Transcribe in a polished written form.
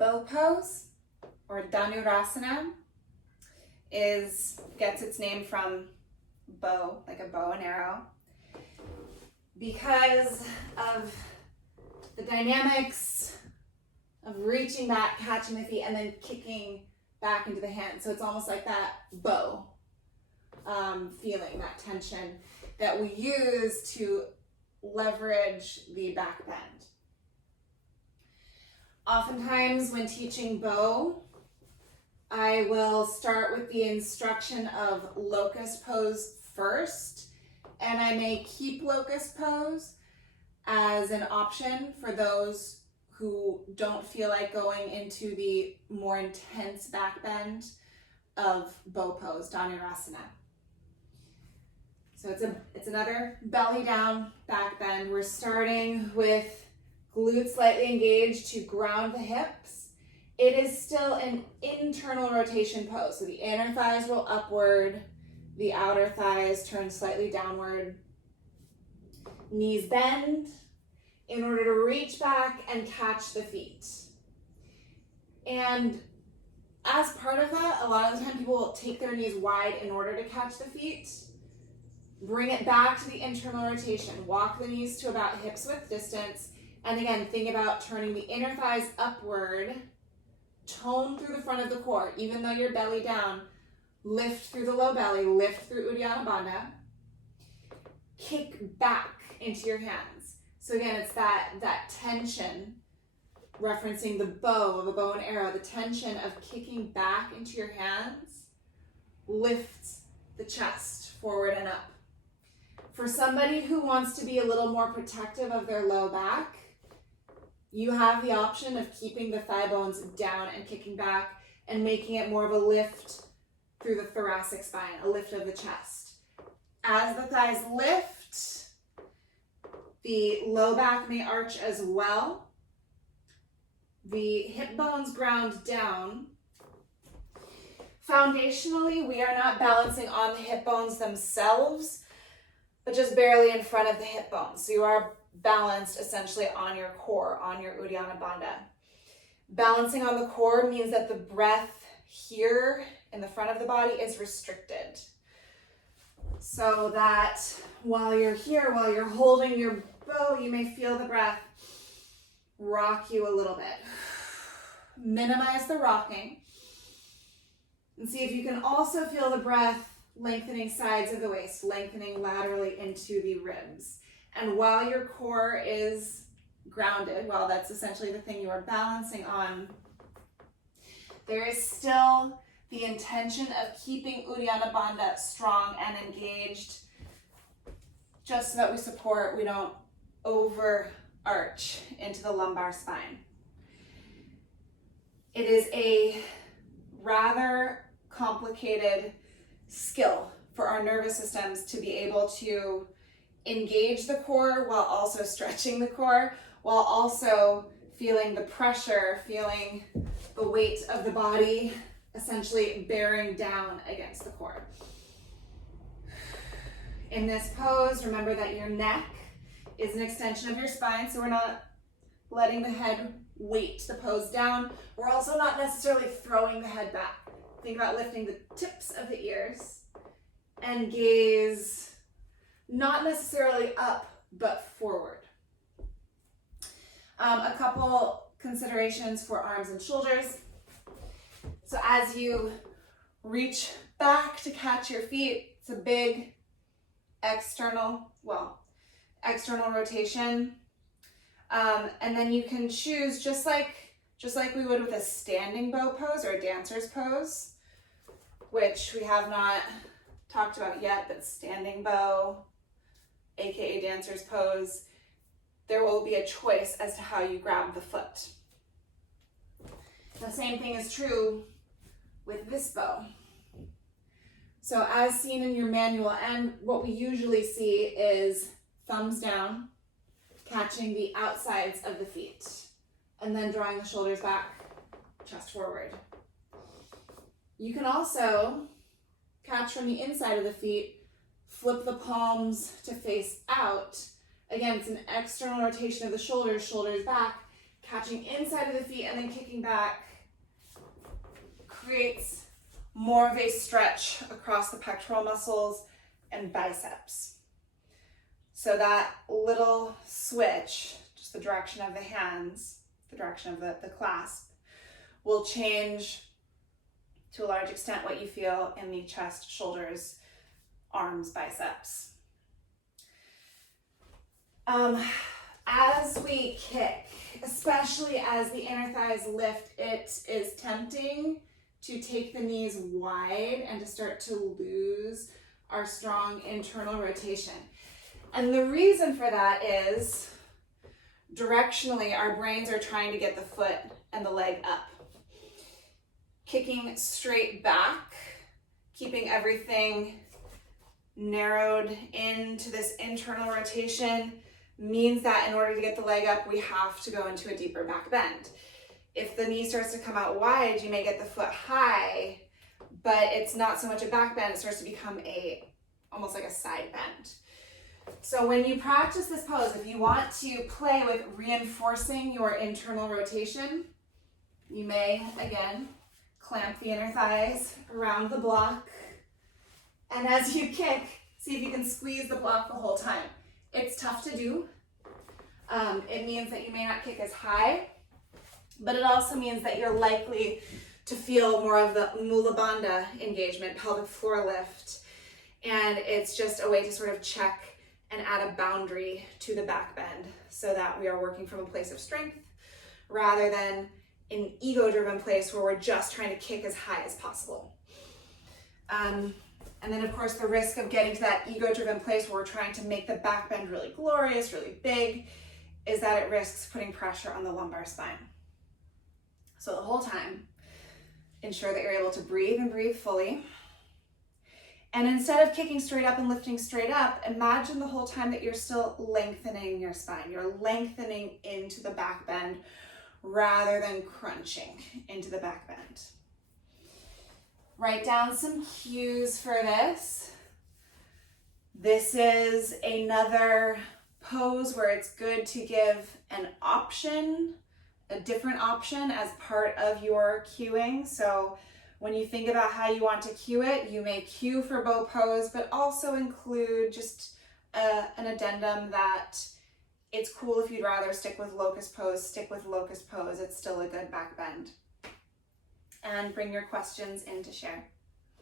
Bow pose, or Dhanurasana, gets its name from bow, like a bow and arrow, because of the dynamics of reaching back, catching the feet, and then kicking back into the hand. So it's almost like that bow feeling, that tension that we use to leverage the back bend. Oftentimes when teaching bow, I will start with the instruction of locust pose first, and I may keep locust pose as an option for those who don't feel like going into the more intense back bend of bow pose, Dhanurasana. So it's another belly down back bend. We're starting with glutes slightly engaged to ground the hips. It is still an internal rotation pose. So the inner thighs roll upward, the outer thighs turn slightly downward. Knees bend in order to reach back and catch the feet. And as part of that, a lot of the time people will take their knees wide in order to catch the feet. Bring it back to the internal rotation. Walk the knees to about hips width distance. And again, think about turning the inner thighs upward. Tone through the front of the core. Even though you're belly down, lift through the low belly, lift through Uddiyana Bandha. Kick back into your hands. So again, it's that tension, referencing the bow of a bow and arrow, the tension of kicking back into your hands lifts the chest forward and up. For somebody who wants to be a little more protective of their low back, you have the option of keeping the thigh bones down and kicking back and making it more of a lift through the thoracic spine, a lift of the chest. As the thighs lift, the low back may arch as well. The hip bones ground down. Foundationally, we are not balancing on the hip bones themselves, but just barely in front of the hip bones. So you are balanced essentially on your core, on your Uddiyana Bandha. Balancing on the core means that the breath here in the front of the body is restricted. So that while you're here, while you're holding your bow, you may feel the breath rock you a little bit. Minimize the rocking. And see if you can also feel the breath lengthening sides of the waist, lengthening laterally into the ribs. And while your core is grounded, while that's essentially the thing you are balancing on, there is still the intention of keeping Uddiyana Bandha strong and engaged, just so that we support, we don't overarch into the lumbar spine. It is a rather complicated skill for our nervous systems to be able to engage the core while also stretching the core, while also feeling the pressure, feeling the weight of the body essentially bearing down against the core. In this pose, remember that your neck is an extension of your spine, so we're not letting the head weight the pose down. We're also not necessarily throwing the head back. Think about lifting the tips of the ears and gaze not necessarily up, but forward. A couple considerations for arms and shoulders. So as you reach back to catch your feet, it's a big external rotation. And then you can choose, just like we would with a standing bow pose or a dancer's pose, which we have not talked about yet, but standing bow, aka dancer's pose, there will be a choice as to how you grab the foot. The same thing is true with this bow. So as seen in your manual, and what we usually see is thumbs down, catching the outsides of the feet, and then drawing the shoulders back, chest forward. You can also catch from the inside of the feet, flip the palms to face out. Again, it's an external rotation of the shoulders, shoulders back, catching inside of the feet and then kicking back creates more of a stretch across the pectoral muscles and biceps. So that little switch, just the direction of the hands, the direction of the clasp, will change to a large extent what you feel in the chest, shoulders, arms, biceps. As we kick, especially as the inner thighs lift, it is tempting to take the knees wide and to start to lose our strong internal rotation. And the reason for that is directionally, our brains are trying to get the foot and the leg up. Kicking straight back, keeping everything narrowed into this internal rotation means that in order to get the leg up, we have to go into a deeper back bend. If the knee starts to come out wide, you may get the foot high, but it's not so much a back bend, it starts to become almost like a side bend. So when you practice this pose, if you want to play with reinforcing your internal rotation, you may, again, clamp the inner thighs around the block. And as you kick, see if you can squeeze the block the whole time. It's tough to do. It means that you may not kick as high, but it also means that you're likely to feel more of the Mula Bandha engagement, pelvic floor lift. And it's just a way to sort of check and add a boundary to the back bend so that we are working from a place of strength rather than an ego-driven place where we're just trying to kick as high as possible. And then of course the risk of getting to that ego-driven place where we're trying to make the back bend really glorious, really big, is that it risks putting pressure on the lumbar spine. So the whole time, ensure that you're able to breathe and breathe fully. And instead of kicking straight up and lifting straight up, imagine the whole time that you're still lengthening your spine. You're lengthening into the back bend rather than crunching into the back bend. Write down some cues for this. This is another pose where it's good to give an option, a different option as part of your cueing. So when you think about how you want to cue it, you may cue for bow pose, but also include just an addendum that it's cool if you'd rather stick with locust pose, stick with locust pose. It's still a good back bend. And bring your questions in to share.